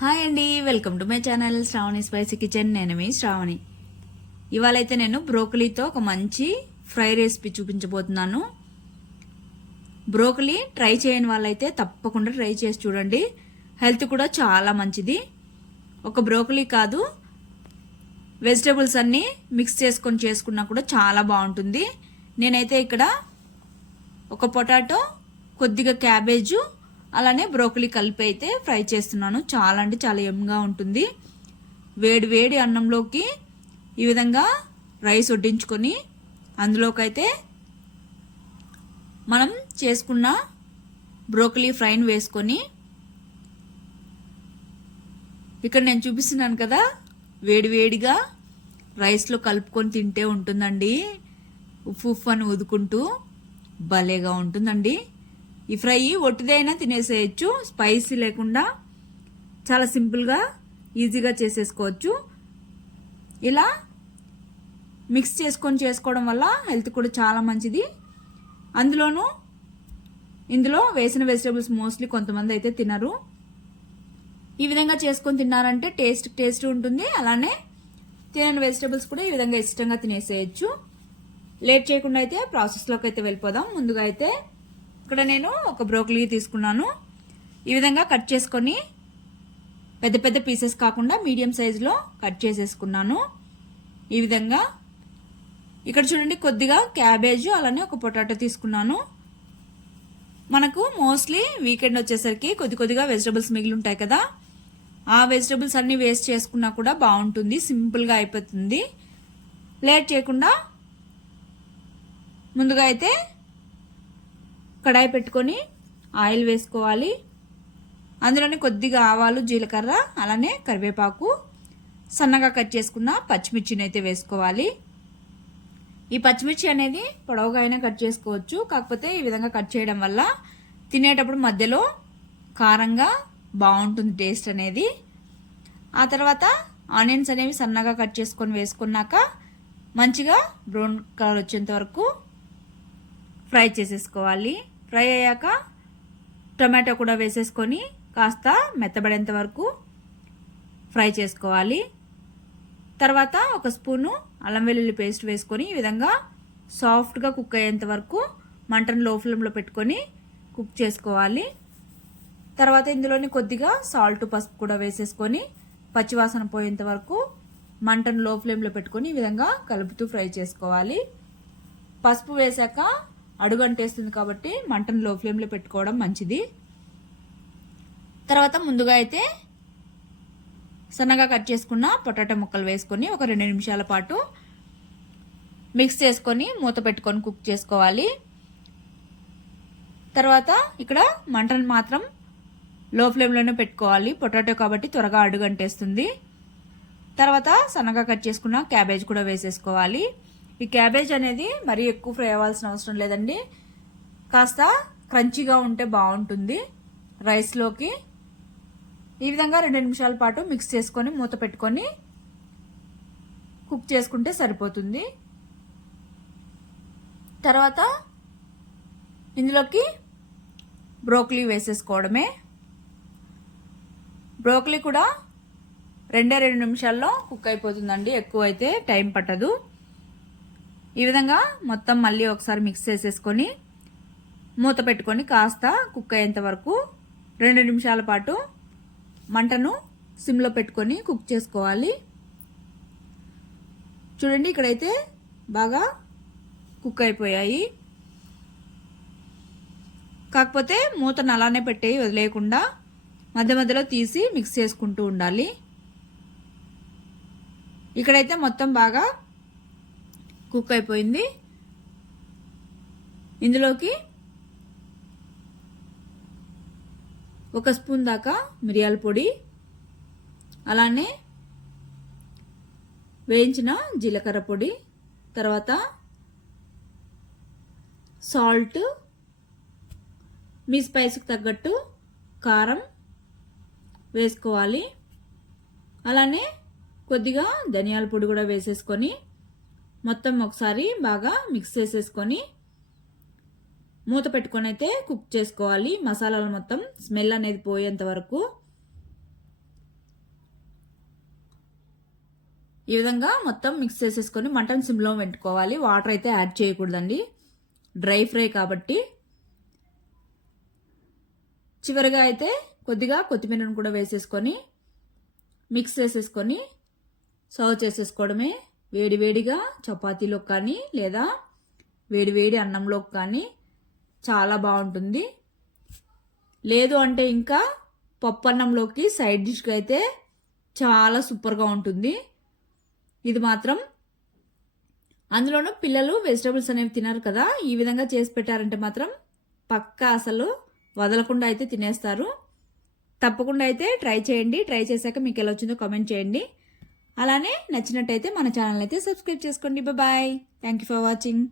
Hi అండి, welcome to my channel Shravani spicy kitchen. నేను మీ శ్రావణి. ఇవాళైతే నేను బ్రోకలీతో ఒక మంచి ఫ్రై రెసిపీ చూపించబోతున్నాను. బ్రోకలీ ట్రై చేయని వాళ్ళైతే తప్పకుండా ట్రై చేసి చూడండి. హెల్త్ కూడా చాలా మంచిది. ఒక బ్రోకలీ కాదు, వెజిటేబుల్స్ అన్నీ మిక్స్ చేసుకున్నా కూడా చాలా బాగుంటుంది. నేనైతే ఇక్కడ ఒక పొటాటో, కొద్దిగా క్యాబేజు, అలానే బ్రోకలీ కలిపి అయితే ఫ్రై చేస్తున్నాను. చాలా అంటే చాలా యమ్గా ఉంటుంది. వేడి వేడి అన్నంలోకి ఈ విధంగా రైస్ వడ్డించుకొని అందులోకైతే మనం చేసుకున్న బ్రోకలీ ఫ్రైని వేసుకొని, ఇక్కడ నేను చూపిస్తున్నాను కదా, వేడి వేడిగా రైస్లో కలుపుకొని తింటే ఉంటుందండి. ఉఫ్ ఉఫ్ అని ఊదుకుంటూ భలేగా ఉంటుందండి. ఈ ఫ్రై ఒట్టిదైనా తినేసేయచ్చు, స్పైసీ లేకుండా చాలా సింపుల్గా ఈజీగా చేసేసుకోవచ్చు. ఇలా మిక్స్ చేసుకోవడం వల్ల హెల్త్ కూడా చాలా మంచిది. అందులోనూ ఇందులో వేసిన వెజిటేబుల్స్ మోస్ట్లీ కొంతమంది అయితే తినరు. ఈ విధంగా చేసుకొని తిన్నారంటే టేస్ట్ ఉంటుంది. అలానే తినని వెజిటేబుల్స్ కూడా ఈ విధంగా ఇష్టంగా తినేసేయచ్చు. లేట్ చేయకుండా అయితే ప్రాసెస్లోకి అయితే వెళ్ళిపోదాం. ముందుగా అయితే ఇక్కడ నేను ఒక బ్రోకలీ తీసుకున్నాను. ఈ విధంగా కట్ చేసుకొని పెద్ద పెద్ద పీసెస్ కాకుండా మీడియం సైజులో కట్ చేసేసుకున్నాను. ఈ విధంగా ఇక్కడ చూడండి, కొద్దిగా క్యాబేజ్, అలానే ఒక పొటాటో తీసుకున్నాను. మనకు మోస్ట్లీ వీకెండ్ వచ్చేసరికి కొద్దిగా వెజిటబుల్స్ మిగిలి ఉంటాయి కదా, ఆ వెజిటబుల్స్ అన్నీ వేస్ట్ చేసుకున్నా కూడా బాగుంటుంది, సింపుల్గా అయిపోతుంది. లేట్ చేయకుండా ముందుగా అయితే కడాయి పెట్టుకొని ఆయిల్ వేసుకోవాలి. అందులోనే కొద్దిగా ఆవాలు, జీలకర్ర, అలానే కరివేపాకు, సన్నగా కట్ చేసుకున్న పచ్చిమిర్చిని అయితే వేసుకోవాలి. ఈ పచ్చిమిర్చి అనేది పొడవుగా అయినా కట్ చేసుకోవచ్చు, కాకపోతే ఈ విధంగా కట్ చేయడం వల్ల తినేటప్పుడు మధ్యలో కారంగా బాగుంటుంది టేస్ట్ అనేది. ఆ తర్వాత ఆనియన్స్ అనేవి సన్నగా కట్ చేసుకొని వేసుకున్నాక మంచిగా బ్రౌన్ కలర్ వచ్చేంత వరకు ఫ్రై చేసేసుకోవాలి. ఫ్రై అయ్యాక టొమాటో కూడా వేసేసుకొని కాస్త మెత్తబడేంత వరకు ఫ్రై చేసుకోవాలి. తర్వాత ఒక స్పూను అల్లం వెల్లుల్లి పేస్ట్ వేసుకొని ఈ విధంగా సాఫ్ట్గా కుక్ అయ్యేంత వరకు మంటను లో ఫ్లేమ్లో పెట్టుకొని కుక్ చేసుకోవాలి. తర్వాత ఇందులోని కొద్దిగా సాల్ట్, పసుపు కూడా వేసేసుకొని పచ్చివాసన పోయేంత వరకు మంటను లో ఫ్లేమ్లో పెట్టుకొని ఈ విధంగా కలుపుతూ ఫ్రై చేసుకోవాలి. పసుపు వేసాక అడుగు అంటేస్తుంది కాబట్టి మంటను లో ఫ్లేమ్లో పెట్టుకోవడం మంచిది. తర్వాత ముందుగా అయితే సన్నగా కట్ చేసుకున్న పొటాటో ముక్కలు వేసుకొని ఒక 2 నిమిషాల పాటు మిక్స్ చేసుకొని మూత పెట్టుకొని కుక్ చేసుకోవాలి. తర్వాత ఇక్కడ మంటను మాత్రం లో ఫ్లేమ్లోనే పెట్టుకోవాలి, పొటాటో కాబట్టి త్వరగా అడుగు అంటేస్తుంది. తర్వాత సన్నగా కట్ చేసుకున్న క్యాబేజ్ కూడా వేసేసుకోవాలి. ఈ క్యాబేజ్ అనేది మరీ ఎక్కువ ఫ్రై అవ్వాల్సిన అవసరం లేదండి, కాస్త క్రంచీగా ఉంటే బాగుంటుంది రైస్లోకి. ఈ విధంగా 2 నిమిషాల పాటు మిక్స్ చేసుకొని మూత పెట్టుకొని కుక్ చేసుకుంటే సరిపోతుంది. తర్వాత ఇందులోకి బ్రోకలీ వేసేసుకోవడమే. బ్రోకలీ కూడా 2 నిమిషాల్లో కుక్ అయిపోతుందండి, ఎక్కువ అయితే టైం పట్టదు. ఈ విధంగా మొత్తం మళ్ళీ ఒకసారి మిక్స్ చేసేసుకొని మూత పెట్టుకొని కాస్త కుక్ అయ్యేంత వరకు 2 నిమిషాల పాటు మంటను సిమ్లో పెట్టుకొని కుక్ చేసుకోవాలి. చూడండి, ఇక్కడైతే బాగా కుక్ అయిపోయాయి. కాకపోతే మూతను అలానే పెట్టి వదిలేయకుండా మధ్య మధ్యలో తీసి మిక్స్ చేసుకుంటూ ఉండాలి. ఇక్కడైతే మొత్తం బాగా కుక్ అయిపోయింది. ఇందులోకి ఒక స్పూన్ దాకా మిరియాల పొడి, అలానే వేయించిన జీలకర్ర పొడి, తర్వాత సాల్ట్, మీ స్పైస్కి తగ్గట్టు కారం వేసుకోవాలి. అలానే కొద్దిగా ధనియాల పొడి కూడా వేసేసుకొని మొత్తం ఒకసారి బాగా మిక్స్ చేసేసుకొని మూత పెట్టుకొని అయితే కుక్ చేసుకోవాలి. మసాలాలు మొత్తం స్మెల్ అనేది పోయేంత వరకు. ఈ విధంగా మొత్తం మిక్స్ చేసేసుకొని మటన్ సిమ్లో పెట్టుకోవాలి. వాటర్ అయితే యాడ్ చేయకూడదండి, డ్రై ఫ్రై కాబట్టి. చివరిగా అయితే కొద్దిగా కొత్తిమీరను కూడా వేసేసుకొని మిక్స్ చేసేసుకొని సర్వ్ చేసేసుకోవడమే. వేడివేడిగా చపాతీలోకి కానీ లేదా వేడివేడి అన్నంలోకి కానీ చాలా బాగుంటుంది. లేదు అంటే ఇంకా పప్పు అన్నంలోకి సైడ్ డిష్గా అయితే చాలా సూపర్గా ఉంటుంది ఇది మాత్రం. అందులోనూ పిల్లలు వెజిటబుల్స్ అనేవి తినరు కదా, ఈ విధంగా చేసి పెట్టారంటే మాత్రం పక్కా అసలు వదలకుండా అయితే తినేస్తారు. తప్పకుండా అయితే ట్రై చేయండి. ట్రై చేశాక మీకు ఎలా వచ్చిందో కామెంట్ చేయండి. అలానే నచ్చినట్టయితే మన ఛానల్ అయితే సబ్స్క్రైబ్ చేసుకోండి. Bye. Thank you for watching.